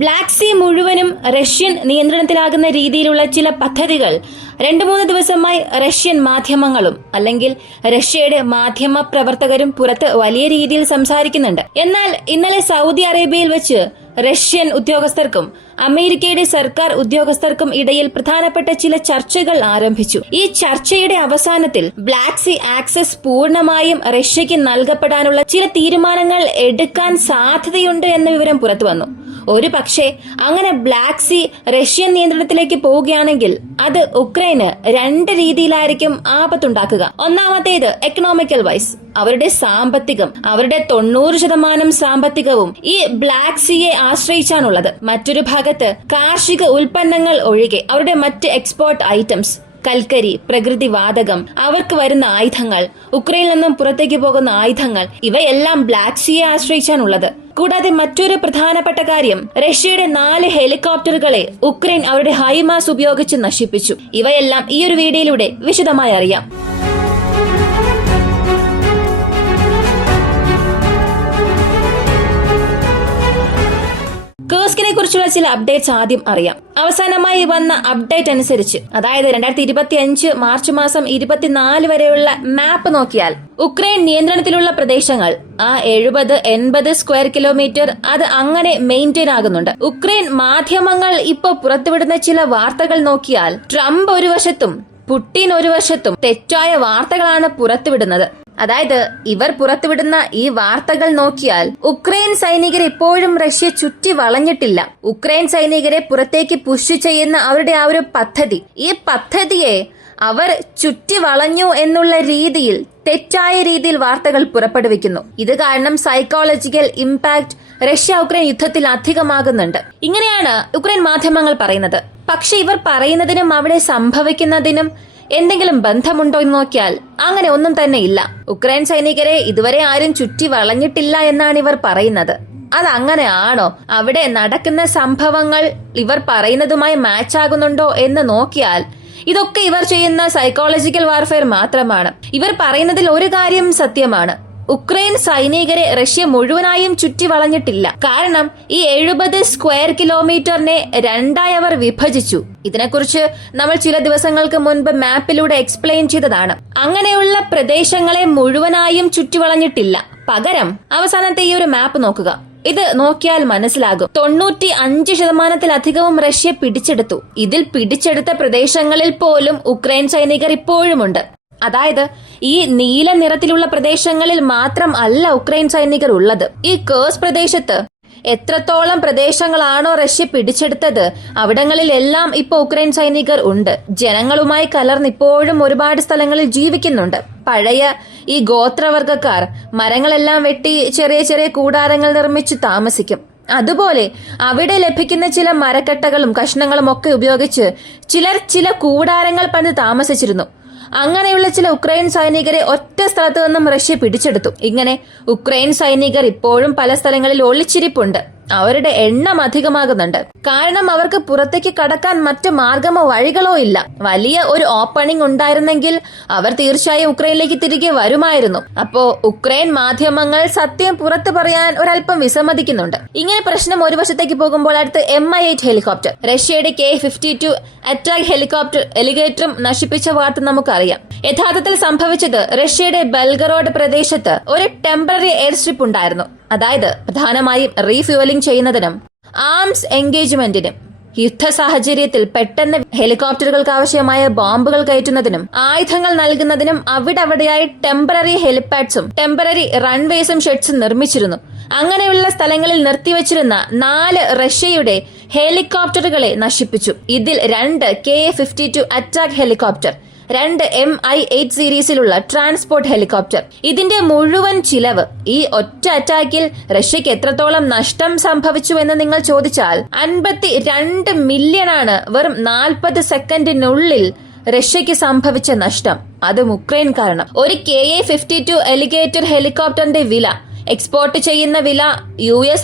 Black see മുഴുവനും Russian നിയന്ത്രണത്തിലാകുന്ന രീതിയിലുള്ള ചില പദ്ധതികൾ 2-3 ദിവസമായി റഷ്യൻ മാധ്യമങ്ങളും അല്ലെങ്കിൽ റഷ്യയുടെ മാധ്യമ പ്രവർത്തകരും പുറത്ത് വലിയ രീതിയിൽ സംസാരിക്കുന്നുണ്ട്. എന്നാൽ ഇന്നലെ സൗദി അറേബ്യയിൽ വെച്ച് റഷ്യൻ ഉദ്യോഗസ്ഥർക്കും അമേരിക്കയുടെ സർക്കാർ ഉദ്യോഗസ്ഥർക്കും ഇടയിൽ പ്രധാനപ്പെട്ട ചില ചർച്ചകൾ ആരംഭിച്ചു. ഈ ചർച്ചയുടെ അവസാനത്തിൽ ബ്ലാക്ക് സീ ആക്സസ് പൂർണ്ണമായും റഷ്യയ്ക്ക് നൽകപ്പെടാനുള്ള ചില തീരുമാനങ്ങൾ എടുക്കാൻ സാധ്യതയുണ്ട് എന്ന വിവരം പുറത്തുവന്നു. ഒരു പക്ഷേ അങ്ങനെ ബ്ലാക്ക് സീ റഷ്യൻ നിയന്ത്രണത്തിലേക്ക് പോവുകയാണെങ്കിൽ അത് ഉക്രൈന് 2 രീതിയിലായിരിക്കും ആപത്തുണ്ടാക്കുക. ഒന്നാമത്തേത് എക്കണോമിക്കൽ വൈസ്, അവരുടെ സാമ്പത്തികം, അവരുടെ 90% സാമ്പത്തികവും ഈ ബ്ലാക്ക് സീയെ ആശ്രയിച്ചാണുള്ളത്. മറ്റൊരു ഭാഗത്ത് കാർഷിക ഉൽപ്പന്നങ്ങൾ ഒഴികെ അവരുടെ മറ്റ് എക്സ്പോർട്ട് ഐറ്റംസ്, കൽക്കരി, പ്രകൃതിവാതകം, അവർക്ക് വരുന്ന ആയുധങ്ങൾ, ഉക്രൈനിൽ നിന്നും പുറത്തേക്ക് പോകുന്ന ആയുധങ്ങൾ, ഇവയെല്ലാം ബ്ലാക്ക് സീയെ ആശ്രയിച്ചാണുള്ളത്. കൂടാതെ മറ്റൊരു പ്രധാനപ്പെട്ട കാര്യം, റഷ്യയുടെ 4 ഹെലികോപ്റ്ററുകളെ ഉക്രൈൻ അവരുടെ ഹൈമാസ് ഉപയോഗിച്ച് നശിപ്പിച്ചു. ഇവയെല്ലാം ഈ ഒരു വീഡിയോയിലൂടെ വിശദമായി അറിയാം. കേഴ്സ്കിനെ കുറിച്ചുള്ള ചില അപ്ഡേറ്റ്സ് ആദ്യം അറിയാം. അവസാനമായി വന്ന അപ്ഡേറ്റ് അനുസരിച്ച്, അതായത് 2025 മാർച്ച് മാസം 24 വരെയുള്ള മാപ്പ് നോക്കിയാൽ ഉക്രൈൻ നിയന്ത്രണത്തിലുള്ള പ്രദേശങ്ങൾ ആ 70-80 സ്ക്വയർ കിലോമീറ്റർ അത് അങ്ങനെ മെയിൻറ്റെയിൻ ആകുന്നുണ്ട്. ഉക്രൈൻ മാധ്യമങ്ങൾ ഇപ്പൊ പുറത്തുവിടുന്ന ചില വാർത്തകൾ നോക്കിയാൽ ട്രംപ് ഒരു വശത്തും പുടിൻ ഒരു വശത്തും തെറ്റായ വാർത്തകളാണ് പുറത്തുവിടുന്നത്. അതായത് ഇവർ പുറത്തുവിടുന്ന ഈ വാർത്തകൾ നോക്കിയാൽ ഉക്രൈൻ സൈനികരെ ഇപ്പോഴും റഷ്യ ചുറ്റി വളഞ്ഞിട്ടില്ല. ഉക്രൈൻ സൈനികരെ പുറത്തേക്ക് പുഷ് ചെയ്യുന്ന അവരുടെ ആ ഒരു പദ്ധതി, ഈ പദ്ധതിയെ അവർ ചുറ്റി വളഞ്ഞു എന്നുള്ള രീതിയിൽ തെറ്റായ രീതിയിൽ വാർത്തകൾ പുറപ്പെടുവിക്കുന്നു. ഇത് കാരണം സൈക്കോളജിക്കൽ ഇമ്പാക്ട് റഷ്യ ഉക്രൈൻ യുദ്ധത്തിൽ അധികമാകുന്നുണ്ട്. ഇങ്ങനെയാണ് ഉക്രൈൻ മാധ്യമങ്ങൾ പറയുന്നത്. പക്ഷെ ഇവർ പറയുന്നതിനും അവിടെ സംഭവിക്കുന്നതിനും എന്തെങ്കിലും ബന്ധമുണ്ടോ എന്ന് നോക്കിയാൽ അങ്ങനെ ഒന്നും തന്നെ ഇല്ല. ഉക്രൈൻ സൈനികരെ ഇതുവരെ ആരും ചുറ്റി വളഞ്ഞിട്ടില്ല എന്നാണ് ഇവർ പറയുന്നത്. അതങ്ങനെയാണോ? അവിടെ നടക്കുന്ന സംഭവങ്ങൾ ഇവർ പറയുന്നതുമായി മാച്ച് ആകുന്നുണ്ടോ എന്ന് നോക്കിയാൽ ഇതൊക്കെ ഇവർ ചെയ്യുന്ന സൈക്കോളജിക്കൽ വാർഫെയർ മാത്രമാണ്. ഇവർ പറയുന്നതിൽ ഒരു കാര്യം സത്യമാണ്, ഉക്രൈൻ സൈനികരെ റഷ്യ മുഴുവനായും ചുറ്റി വളഞ്ഞിട്ടില്ല. കാരണം ഈ 70 സ്ക്വയർ കിലോമീറ്ററിനെ 2ആയി അവർ വിഭജിച്ചു. ഇതിനെക്കുറിച്ച് നമ്മൾ ചില ദിവസങ്ങൾക്ക് മുൻപ് മാപ്പിലൂടെ എക്സ്പ്ലെയിൻ ചെയ്തതാണ്. അങ്ങനെയുള്ള പ്രദേശങ്ങളെ മുഴുവനായും ചുറ്റി വളഞ്ഞിട്ടില്ല. പകരം അവസാനത്തെ ഈ ഒരു മാപ്പ് നോക്കുക. ഇത് നോക്കിയാൽ മനസ്സിലാകും, 95%-ലധികവും റഷ്യ പിടിച്ചെടുത്തു. ഇതിൽ പിടിച്ചെടുത്ത പ്രദേശങ്ങളിൽ പോലും ഉക്രൈൻ സൈനികർ ഇപ്പോഴുമുണ്ട്. അതായത് ഈ നീല നിറത്തിലുള്ള പ്രദേശങ്ങളിൽ മാത്രം അല്ല ഉക്രൈൻ സൈനികർ ഉള്ളത്. ഈ കേഴ്സ് പ്രദേശത്ത് എത്രത്തോളം പ്രദേശങ്ങളാണോ റഷ്യ പിടിച്ചെടുത്തത് അവിടങ്ങളിലെല്ലാം ഇപ്പൊ ഉക്രൈൻ സൈനികർ ഉണ്ട്. ജനങ്ങളുമായി കലർന്ന് ഇപ്പോഴും ഒരുപാട് സ്ഥലങ്ങളിൽ ജീവിക്കുന്നുണ്ട്. പഴയ ഈ ഗോത്രവർഗക്കാർ മരങ്ങളെല്ലാം വെട്ടി ചെറിയ ചെറിയ കൂടാരങ്ങൾ നിർമ്മിച്ച് താമസിക്കും. അതുപോലെ അവിടെ ലഭിക്കുന്ന ചില മരക്കട്ടകളും കഷ്ണങ്ങളും ഒക്കെ ഉപയോഗിച്ച് ചിലർ ചില കൂടാരങ്ങൾ പണിത് താമസിച്ചിരുന്നു. അങ്ങനെയുള്ള ചില ഉക്രൈൻ സൈനികരെ ഒറ്റ സ്ഥലത്ത് നിന്നും റഷ്യ പിടിച്ചെടുത്തു. ഇങ്ങനെ ഉക്രൈൻ സൈനികർ ഇപ്പോഴും പല സ്ഥലങ്ങളിൽ ഒളിച്ചിരിപ്പുണ്ട്. അവരുടെ എണ്ണം അധികമാകുന്നുണ്ട്. കാരണം അവർക്ക് പുറത്തേക്ക് കടക്കാൻ മറ്റു മാർഗമോ വഴികളോ ഇല്ല. വലിയ ഒരു ഓപ്പണിംഗ് ഉണ്ടായിരുന്നെങ്കിൽ അവർ തീർച്ചയായും ഉക്രൈനിലേക്ക് തിരികെ വരുമായിരുന്നു. അപ്പോ ഉക്രൈൻ മാധ്യമങ്ങൾ സത്യം പുറത്തു പറയാൻ ഒരല്പം വിസമ്മതിക്കുന്നുണ്ട്. ഇങ്ങനെ പ്രശ്നം ഒരു വശത്തേക്ക് പോകുമ്പോൾ അടുത്ത് Mi-8 ഹെലികോപ്റ്റർ, റഷ്യയുടെ K-52 അറ്റാക്ക് ഹെലികോപ്റ്റർ എലിഗേറ്ററും നശിപ്പിച്ച വാർത്ത നമുക്കറിയാം. യഥാർത്ഥത്തിൽ സംഭവിച്ചത് റഷ്യയുടെ ബെൽഗറോഡ് പ്രദേശത്ത് ഒരു ടെമ്പററി എയർ സ്ട്രിപ്പ് ഉണ്ടായിരുന്നു. അതായത് പ്രധാനമായും റീഫ്യൂവലിംഗ് ചെയ്യുന്നതിനും ആംസ് എൻഗേജ്മെന്റിനും യുദ്ധ സാഹചര്യത്തിൽ പെട്ടെന്ന് ഹെലികോപ്റ്ററുകൾക്ക് ആവശ്യമായ ബോംബുകൾ കയറ്റുന്നതിനും ആയുധങ്ങൾ നൽകുന്നതിനും അവിടെയായി ടെമ്പററി ഹെലിപാഡ്സും ടെമ്പററി റൺവേസും ഷെഡ്സും നിർമ്മിച്ചിരുന്നു. അങ്ങനെയുള്ള സ്ഥലങ്ങളിൽ നിർത്തിവച്ചിരുന്ന 4 റഷ്യയുടെ ഹെലികോപ്റ്ററുകളെ നശിപ്പിച്ചു. ഇതിൽ 2 Ka-52 അറ്റാക്ക് ഹെലികോപ്റ്റർ, 2 Mi-8 സീരീസിലുള്ള ട്രാൻസ്പോർട്ട് ഹെലികോപ്റ്റർ. ഇതിന്റെ മുഴുവൻ ചിലവ്, ഈ ഒറ്റ അറ്റാക്കിൽ റഷ്യക്ക് എത്രത്തോളം നഷ്ടം സംഭവിച്ചു എന്ന് നിങ്ങൾ ചോദിച്ചാൽ 52 മില്യണാണ് വെറും 40 സെക്കൻഡിനുള്ളിൽ റഷ്യക്ക് സംഭവിച്ച നഷ്ടം. അതും ഉക്രൈൻ കാരണം. ഒരു Ka-52 എലിഗേറ്റർ ഹെലികോപ്റ്ററിന്റെ വില എക്സ്പോർട്ട് ചെയ്യുന്ന വില $US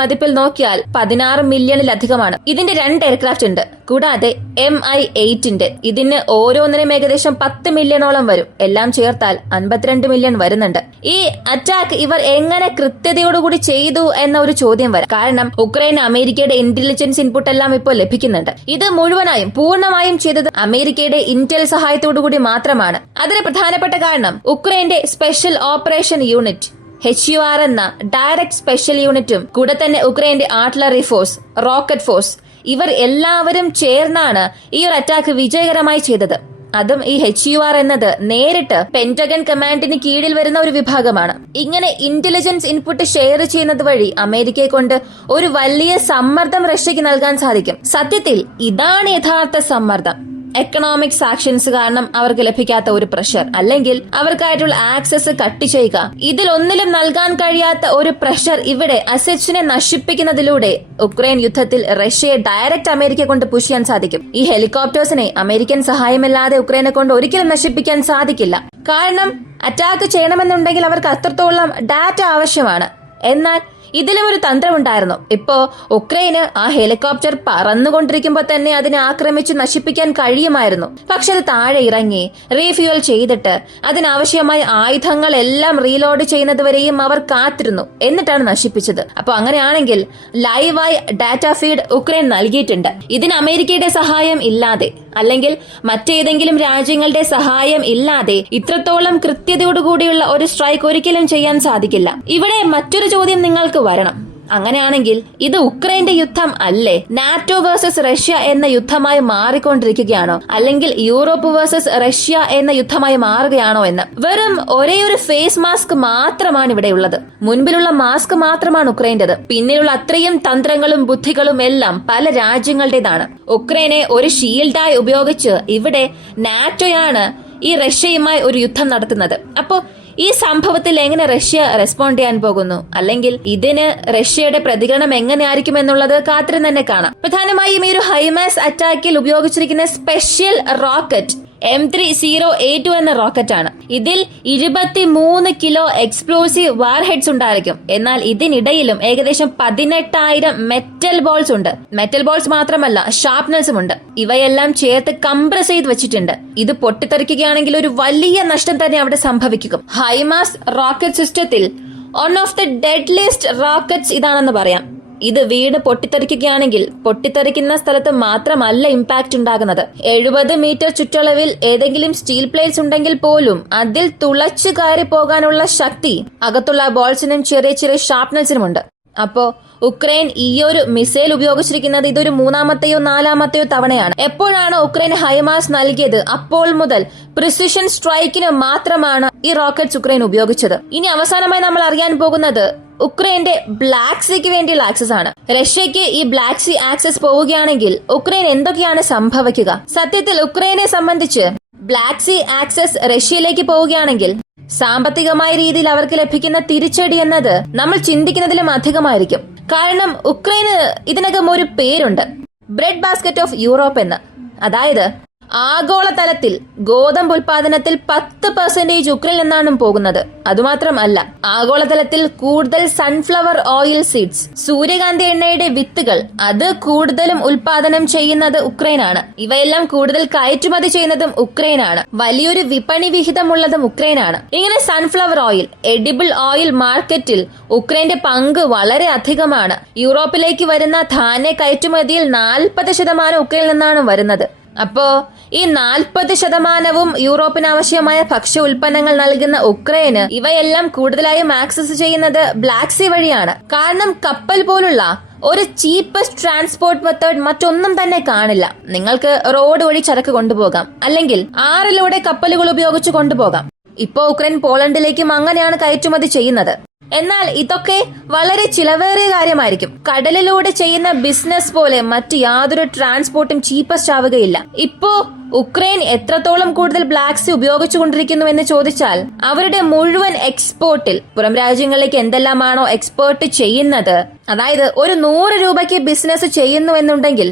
മതിപ്പിൽ നോക്കിയാൽ 16 മില്യണിലധികമാണ്. ഇതിന്റെ 2 എയർക്രാഫ്റ്റ് ഉണ്ട്. കൂടാതെ MI-8 ഇതിന് ഓരോന്നിനും ഏകദേശം 10 മില്യണോളം വരും. എല്ലാം ചേർത്താൽ 52 മില്യൺ വരുന്നുണ്ട്. ഈ അറ്റാക്ക് ഇവർ എങ്ങനെ കൃത്യതയോടുകൂടി ചെയ്തു എന്ന ഒരു ചോദ്യം വരാം. കാരണം ഉക്രൈൻ അമേരിക്കയുടെ ഇന്റലിജൻസ് ഇൻപുട്ട് എല്ലാം ഇപ്പോൾ ലഭിക്കുന്നുണ്ട്. ഇത് മുഴുവനായും പൂർണ്ണമായും ചെയ്തത് അമേരിക്കയുടെ ഇന്റൽ സഹായത്തോടുകൂടി മാത്രമാണ്. അതിന് പ്രധാനപ്പെട്ട കാരണം ഉക്രൈന്റെ സ്പെഷ്യൽ ഓപ്പറേഷൻ യൂണിറ്റ് HUR എന്ന ഡയറക്ട് സ്പെഷ്യൽ യൂണിറ്റും കൂടെ തന്നെ ഉക്രൈന്റെ ആർട്ടിലറി ഫോഴ്സ്, റോക്കറ്റ് ഫോഴ്സ് ഇവർ എല്ലാവരും ചേർന്നാണ് ഈ ഒരു അറ്റാക്ക് വിജയകരമായി ചെയ്തത്. അതും ഈ HUR എന്നത് നേരിട്ട് പെന്റഗൺ കമാൻഡിന് കീഴിൽ വരുന്ന ഒരു വിഭാഗമാണ്. ഇങ്ങനെ ഇന്റലിജൻസ് ഇൻപുട്ട് ഷെയർ ചെയ്യുന്നത് വഴി അമേരിക്കയെ കൊണ്ട് ഒരു വലിയ സമ്മർദ്ദം റഷ്യക്ക് നൽകാൻ സാധിക്കും. സത്യത്തിൽ ഇതാണ് യഥാർത്ഥ സമ്മർദ്ദം. എക്കണോമിക് സാങ്ഷൻസ് കാരണം അവർക്ക് ലഭിക്കാത്ത ഒരു പ്രഷർ, അല്ലെങ്കിൽ അവർക്കായിട്ടുള്ള ആക്സസ് കട്ട് ചെയ്യുക, ഇതിലൊന്നിലും നൽകാൻ കഴിയാത്ത ഒരു പ്രഷർ ഇവിടെ അസറ്റ്സിനെ നശിപ്പിക്കുന്നതിലൂടെ ഉക്രൈൻ യുദ്ധത്തിൽ റഷ്യയെ ഡയറക്റ്റ് അമേരിക്ക കൊണ്ട് പുഷ് ചെയ്യാൻ സാധിക്കും. ഈ ഹെലികോപ്റ്റേഴ്സിനെ അമേരിക്കൻ സഹായമില്ലാതെ ഉക്രൈനെ കൊണ്ട് ഒരിക്കലും നശിപ്പിക്കാൻ സാധിക്കില്ല. കാരണം അറ്റാക്ക് ചെയ്യണമെന്നുണ്ടെങ്കിൽ അവർക്ക് അത്രത്തോളം ഡാറ്റ ആവശ്യമാണ്. എന്നാൽ ഇതിലും ഒരു തന്ത്രമുണ്ടായിരുന്നു. ഇപ്പോ ഉക്രൈന് ആ ഹെലികോപ്റ്റർ പറന്നുകൊണ്ടിരിക്കുമ്പോൾ തന്നെ അതിനെ ആക്രമിച്ച് നശിപ്പിക്കാൻ കഴിയുമായിരുന്നു. പക്ഷെ അത് താഴെ ഇറങ്ങി റീഫ്യൂൽ ചെയ്തിട്ട് അതിനാവശ്യമായ ആയുധങ്ങളെല്ലാം റീലോഡ് ചെയ്യുന്നത് വരെയും അവർ കാത്തിരുന്നു. എന്നിട്ടാണ് നശിപ്പിച്ചത്. അപ്പൊ അങ്ങനെയാണെങ്കിൽ ലൈവായി ഡാറ്റ ഫീഡ് ഉക്രൈൻ നൽകിയിട്ടുണ്ട്. ഇതിന് അമേരിക്കയുടെ സഹായം ഇല്ലാതെ, അല്ലെങ്കിൽ മറ്റേതെങ്കിലും രാജ്യങ്ങളുടെ സഹായം ഇല്ലാതെ ഇത്രത്തോളം കൃത്യതയോടുകൂടിയുള്ള ഒരു സ്ട്രൈക്ക് ഒരിക്കലും ചെയ്യാൻ സാധിക്കില്ല. ഇവിടെ മറ്റൊരു ചോദ്യം നിങ്ങൾക്ക് വരണം. അങ്ങനെയാണെങ്കിൽ ഇത് ഉക്രൈന്റെ യുദ്ധം അല്ലേ? നാറ്റോ വേഴ്സസ് റഷ്യ എന്ന യുദ്ധമായി മാറിക്കൊണ്ടിരിക്കുകയാണോ? അല്ലെങ്കിൽ യൂറോപ്പ് വേഴ്സസ് റഷ്യ എന്ന യുദ്ധമായി മാറുകയാണോ എന്ന്. വെറും ഒരേ ഒരു ഫേസ് മാസ്ക് മാത്രമാണ് ഇവിടെ ഉള്ളത്. മുൻപിലുള്ള മാസ്ക് മാത്രമാണ് ഉക്രൈന്റേത്. പിന്നിലുള്ള അത്രയും തന്ത്രങ്ങളും ബുദ്ധികളും എല്ലാം പല രാജ്യങ്ങളുടേതാണ്. ഉക്രൈനെ ഒരു ഷീൽഡായി ഉപയോഗിച്ച് ഇവിടെ നാറ്റോയാണ് ഈ റഷ്യയുമായി ഒരു യുദ്ധം നടത്തുന്നത്. അപ്പോ ഈ സംഭവത്തിൽ എങ്ങനെ റഷ്യ റെസ്പോണ്ട് ചെയ്യാൻ പോകുന്നു, അല്ലെങ്കിൽ ഇതിന് റഷ്യയുടെ പ്രതികരണം എങ്ങനെയായിരിക്കും എന്നുള്ളത് കാത്തിരുന്ന് തന്നെ കാണാം. പ്രധാനമായും ഈ ഒരു ഹൈമാസ് അറ്റാക്കിൽ ഉപയോഗിച്ചിരിക്കുന്ന സ്പെഷ്യൽ റോക്കറ്റ് M30A2 എന്ന റോക്കറ്റാണ്. ഇതിൽ 23 കിലോ എക്സ്പ്ലോസീവ് വാർഹെഡ്സ് ഉണ്ടായിരിക്കും. എന്നാൽ ഇതിനിടയിലും ഏകദേശം 18,000 മെറ്റൽ ബോൾസ് ഉണ്ട്. മെറ്റൽ ബോൾസ് മാത്രമല്ല, ഷാർപ്നേഴ്സും ഉണ്ട്. ഇവയെല്ലാം ചേർത്ത് കംപ്രസ് ചെയ്ത് വെച്ചിട്ടുണ്ട്. ഇത് പൊട്ടിത്തെറിക്കുകയാണെങ്കിൽ ഒരു വലിയ നഷ്ടം തന്നെ അവിടെ സംഭവിക്കും. ഹൈമാസ് റോക്കറ്റ് സിസ്റ്റത്തിൽ വൺ ഓഫ് ദ ഡെഡ്ലിസ്റ്റ് റോക്കറ്റ്സ് ഇതാണെന്ന് പറയാം. ഇത് വീട് പൊട്ടിത്തെറിക്കുകയാണെങ്കിൽ പൊട്ടിത്തെറിക്കുന്ന സ്ഥലത്ത് മാത്രമല്ല ഇമ്പാക്ട് ഉണ്ടാകുന്നത്. 70 മീറ്റർ ചുറ്റളവിൽ ഏതെങ്കിലും സ്റ്റീൽ പ്ലേറ്റ്സ് ഉണ്ടെങ്കിൽ പോലും അതിൽ തുളച്ചു കയറി പോകാനുള്ള ശക്തി അകത്തുള്ള ബോൾസിനും ചെറിയ ചെറിയ ഷാർപ്നൽസിനുമുണ്ട്. അപ്പോ ഉക്രൈൻ ഈ ഒരു മിസൈൽ ഉപയോഗിച്ചിരിക്കുന്നത് ഇതൊരു 3-മത്തെയോ 4-മത്തെയോ തവണയാണ്. എപ്പോഴാണ് ഉക്രൈൻ ഹൈമാസ് നൽകിയത് അപ്പോൾ മുതൽ പ്രിസിഷൻ സ്ട്രൈക്കിന് മാത്രമാണ് ഈ റോക്കറ്റ്സ് ഉക്രൈൻ ഉപയോഗിച്ചത്. ഇനി അവസാനമായി നമ്മൾ അറിയാൻ പോകുന്നത് ഉക്രൈന്റെ ബ്ലാക്ക് സീക്ക് വേണ്ടിയുള്ള ആക്സസ് ആണ്. റഷ്യക്ക് ഈ ബ്ലാക്ക് സീ ആക്സസ് പോവുകയാണെങ്കിൽ ഉക്രൈൻ എന്തൊക്കെയാണ് സംഭവിക്കുക? സത്യത്തിൽ ഉക്രൈനെ സംബന്ധിച്ച് ബ്ലാക്ക് സീ ആക്സസ് റഷ്യയിലേക്ക് പോവുകയാണെങ്കിൽ സാമ്പത്തികമായ രീതിയിൽ അവർക്ക് ലഭിക്കുന്ന തിരിച്ചടി എന്നത് നമ്മൾ ചിന്തിക്കുന്നതിലും അധികമായിരിക്കും. കാരണം ഉക്രൈന് ഇതിനകം ഒരു പേരുണ്ട്, ബ്രെഡ് ബാസ്ക്കറ്റ് ഓഫ് യൂറോപ്പ് എന്ന്. അതായത് ആഗോളതലത്തിൽ ഗോതമ്പ് ഉൽപാദനത്തിൽ 10% ഉക്രൈനിൽ നിന്നാണ് പോകുന്നത്. അതുമാത്രമല്ല, ആഗോളതലത്തിൽ കൂടുതൽ സൺഫ്ലവർ ഓയിൽ സീഡ്സ്, സൂര്യകാന്തി എണ്ണയുടെ വിത്തുകൾ, അത് കൂടുതലും ഉൽപാദനം ചെയ്യുന്നത് ഉക്രൈനാണ്. ഇവയെല്ലാം കൂടുതൽ കയറ്റുമതി ചെയ്യുന്നതും ഉക്രൈനാണ്. വലിയൊരു വിപണി വിഹിതമുള്ളതും ഉക്രൈനാണ്. ഇങ്ങനെ സൺഫ്ലവർ ഓയിൽ, എഡിബിൾ ഓയിൽ മാർക്കറ്റിൽ ഉക്രൈന്റെ പങ്ക് വളരെ അധികമാണ്. യൂറോപ്പിലേക്ക് വരുന്ന ധാന്യ കയറ്റുമതിയിൽ 40% ഉക്രൈനിൽ നിന്നാണ് വരുന്നത്. അപ്പോ ഈ 40% യൂറോപ്പിന് ആവശ്യമായ ഭക്ഷ്യ ഉൽപ്പന്നങ്ങൾ നൽകുന്ന ഉക്രൈന് ഇവയെല്ലാം കൂടുതലായും ആക്സസ് ചെയ്യുന്നത് ബ്ലാക്ക് സീ വഴിയാണ്. കാരണം കപ്പൽ പോലുള്ള ഒരു ചീപ്പസ്റ്റ് ട്രാൻസ്പോർട്ട് മെത്തേഡ് മറ്റൊന്നും തന്നെ കാണില്ല. നിങ്ങൾക്ക് റോഡ് വഴി ചരക്ക് കൊണ്ടുപോകാം, അല്ലെങ്കിൽ ആറിലൂടെ കപ്പലുകൾ ഉപയോഗിച്ച് കൊണ്ടുപോകാം. ഇപ്പോ ഉക്രൈൻ പോളണ്ടിലേക്കും അങ്ങനെയാണ് കയറ്റുമതി ചെയ്യുന്നത്. എന്നാൽ ഇതൊക്കെ വളരെ ചിലവേറിയ കാര്യമായിരിക്കും. കടലിലൂടെ ചെയ്യുന്ന ബിസിനസ് പോലെ മറ്റ് യാതൊരു ട്രാൻസ്പോർട്ടും ചീപ്പസ്റ്റ് ആവുകയില്ല. ഇപ്പോ ഉക്രൈൻ എത്രത്തോളം കൂടുതൽ ബ്ലാക്ക് സീ ഉപയോഗിച്ചുകൊണ്ടിരിക്കുന്നു എന്ന് ചോദിച്ചാൽ അവരുടെ മുഴുവൻ എക്സ്പോർട്ടിൽ പുറം രാജ്യങ്ങളിലേക്ക് എന്തെല്ലാമാണോ എക്സ്പോർട്ട് ചെയ്യുന്നത്, അതായത് ഒരു 100 രൂപയ്ക്ക് ബിസിനസ് ചെയ്യുന്നു എന്നുണ്ടെങ്കിൽ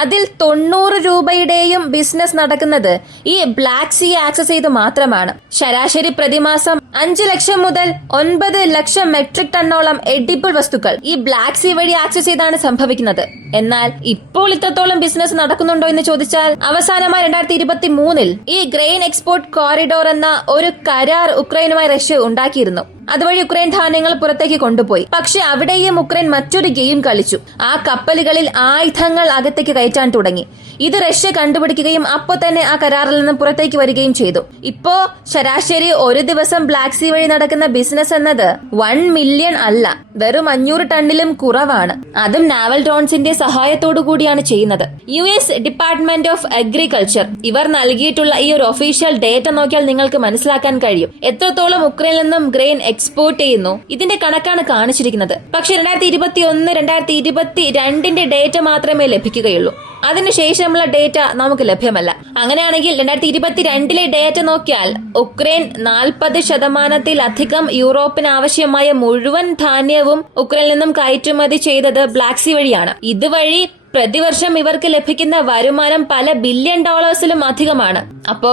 അതിൽ 90 രൂപയുടെയും ബിസിനസ് നടക്കുന്നത് ഈ ബ്ലാക്ക് സീ ആക്സസ് ചെയ്ത് മാത്രമാണ്. ശരാശരി പ്രതിമാസം 5 ലക്ഷം മുതൽ 9 ലക്ഷം മെട്രിക് ടണ്ണോളം എഡിബിൾ വസ്തുക്കൾ ഈ ബ്ലാക്ക് സീ വഴി ആക്സസ് ചെയ്താണ് സംഭവിക്കുന്നത്. എന്നാൽ ഇപ്പോൾ ഇത്രത്തോളം ബിസിനസ് നടക്കുന്നുണ്ടോ എന്ന് ചോദിച്ചാൽ അവസാനമായി 2023 ഈ ഗ്രെയിൻ എക്സ്പോർട്ട് കോറിഡോർ എന്ന ഒരു കരാർ ഉക്രൈനുമായി റഷ്യ ഉണ്ടാക്കിയിരുന്നു. അതുവഴി ഉക്രൈൻ ധാന്യങ്ങൾ പുറത്തേക്ക് കൊണ്ടുപോയി. പക്ഷെ അവിടെയും ഉക്രൈൻ മറ്റൊരു ഗെയിം കളിച്ചു. ആ കപ്പലുകളിൽ ആയുധങ്ങൾ അകത്തേക്ക് കയറ്റാൻ തുടങ്ങി. ഇത് റഷ്യ കണ്ടുപിടിക്കുകയും അപ്പോൾ തന്നെ ആ കരാറിൽ നിന്നും പുറത്തേക്ക് വരികയും ചെയ്തു. ഇപ്പോ ശരാശരി ഒരു ദിവസം ബ്ലാക്ക് സീ വഴി നടക്കുന്ന ബിസിനസ് എന്നത് 1 മില്യൺ അല്ല, വെറും 500 ടണ്ണിലും കുറവാണ്. അതും നാവൽ ഡ്രോൺസിന്റെ സഹായത്തോടു കൂടിയാണ് ചെയ്യുന്നത്. US ഡിപ്പാർട്ട്മെന്റ് ഓഫ് അഗ്രികൾച്ചർ ഇവർ നൽകിയിട്ടുള്ള ഈ ഒരു ഒഫീഷ്യൽ ഡേറ്റ നോക്കിയാൽ നിങ്ങൾക്ക് മനസ്സിലാക്കാൻ കഴിയും എത്രത്തോളം ഉക്രൈനിൽ നിന്നും ഗ്രെയിൻ എക്സ്പോർട്ട് ചെയ്യുന്നു. ഇതിന്റെ കണക്കാണ് കാണിച്ചിരിക്കുന്നത്. പക്ഷെ 2021, 2022 ഡേറ്റ മാത്രമേ ലഭിക്കുകയുള്ളൂ. അതിനുശേഷമുള്ള ഡേറ്റ നമുക്ക് ലഭ്യമല്ല. അങ്ങനെയാണെങ്കിൽ 2022 ഡേറ്റ നോക്കിയാൽ ഉക്രൈൻ 40% യൂറോപ്പിന് ആവശ്യമായ മുഴുവൻ ധാന്യവും ഉക്രൈനിൽ നിന്നും കയറ്റുമതി ചെയ്തത് ബ്ലാക്ക് സീ വഴിയാണ്. ഇതുവഴി പ്രതിവർഷം ഇവർക്ക് ലഭിക്കുന്ന വരുമാനം പല ബില്യൺ ഡോളേഴ്സിലും അധികമാണ്. അപ്പോ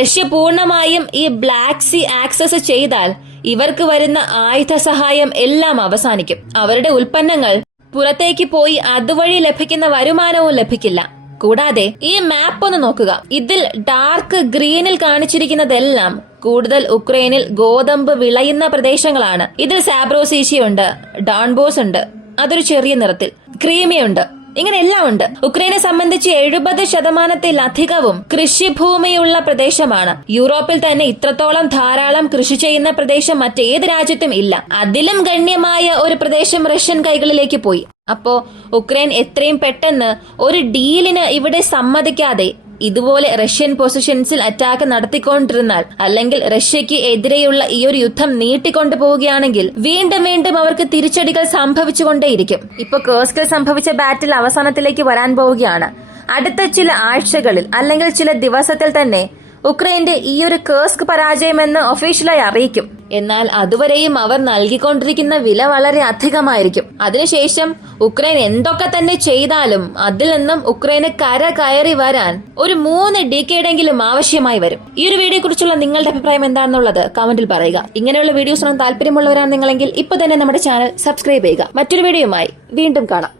റഷ്യ പൂർണ്ണമായും ഈ ബ്ലാക്ക് സീ ആക്സസ് ചെയ്താൽ ഇവർക്ക് വരുന്ന ആയുധ സഹായം എല്ലാം അവസാനിക്കും. അവരുടെ ഉൽപ്പന്നങ്ങൾ പുറത്തേക്ക് പോയി അതുവഴി ലഭിക്കുന്ന വരുമാനവും ലഭിക്കില്ല. കൂടാതെ ഈ മാപ്പ് ഒന്ന് നോക്കുക. ഇതിൽ ഡാർക്ക് ഗ്രീനിൽ കാണിച്ചിരിക്കുന്നതെല്ലാം കൂടുതൽ ഉക്രൈനിൽ ഗോതമ്പ് വിളയുന്ന പ്രദേശങ്ങളാണ്. ഇതിൽ സാബ്രോസീഷ്യ ഉണ്ട്, ഡോൺബോസ് ഉണ്ട്, അതൊരു ചെറിയ നിറത്തിൽ, ക്രീമിയുണ്ട്, ഇങ്ങനെ എല്ലാം ഉണ്ട്. ഉക്രൈനെ സംബന്ധിച്ച് 70%-ലധികവും കൃഷിഭൂമിയുള്ള പ്രദേശമാണ്. യൂറോപ്പിൽ തന്നെ ഇത്രത്തോളം ധാരാളം കൃഷി ചെയ്യുന്ന പ്രദേശം മറ്റേത് രാജ്യത്തും ഇല്ല. അതിലും ഗണ്യമായ ഒരു പ്രദേശം റഷ്യൻ കൈകളിലേക്ക് പോയി. അപ്പോ ഉക്രൈൻ എത്രയും പെട്ടെന്ന് ഒരു ഡീലിന് ഇവിടെ സമ്മതിക്കാതെ ഇതുപോലെ റഷ്യൻ പൊസിഷൻസിൽ അറ്റാക്ക് നടത്തിക്കൊണ്ടിരുന്നാൽ, അല്ലെങ്കിൽ റഷ്യക്ക് എതിരെയുള്ള ഈ ഒരു യുദ്ധം നീട്ടിക്കൊണ്ടു പോവുകയാണെങ്കിൽ വീണ്ടും വീണ്ടും അവർക്ക് തിരിച്ചടികൾ സംഭവിച്ചുകൊണ്ടേയിരിക്കും. ഇപ്പൊ കേർസ്കിൽ സംഭവിച്ച ബാറ്റിൽ അവസാനത്തിലേക്ക് വരാൻ പോവുകയാണ്. അടുത്ത ചില ആഴ്ചകളിൽ അല്ലെങ്കിൽ ചില ദിവസത്തിൽ തന്നെ ഉക്രൈന്റെ ഈ ഒരു കേർസ്ക് പരാജയമെന്ന് ഒഫീഷ്യലായി അറിയിക്കും. എന്നാൽ അതുവരെയും അവർ നൽകിക്കൊണ്ടിരിക്കുന്ന വില വളരെ അധികമായിരിക്കും. അതിനുശേഷം ഉക്രൈൻ എന്തൊക്കെ തന്നെ ചെയ്താലും അതിൽ നിന്നും ഉക്രൈന് കര കയറി വരാൻ ഒരു 3 ഡിക്കേഡെങ്കിലും ആവശ്യമായി വരും. ഈ ഒരു വീഡിയോ കുറിച്ചുള്ള നിങ്ങളുടെ അഭിപ്രായം എന്താണെന്നുള്ളത് കമന്റിൽ പറയുക. ഇങ്ങനെയുള്ള വീഡിയോസിനൊന്നും താല്പര്യമുള്ളവരാണ് നിങ്ങളെങ്കിൽ ഇപ്പൊ തന്നെ നമ്മുടെ ചാനൽ സബ്സ്ക്രൈബ് ചെയ്യുക. മറ്റൊരു വീഡിയോയുമായി വീണ്ടും കാണാം.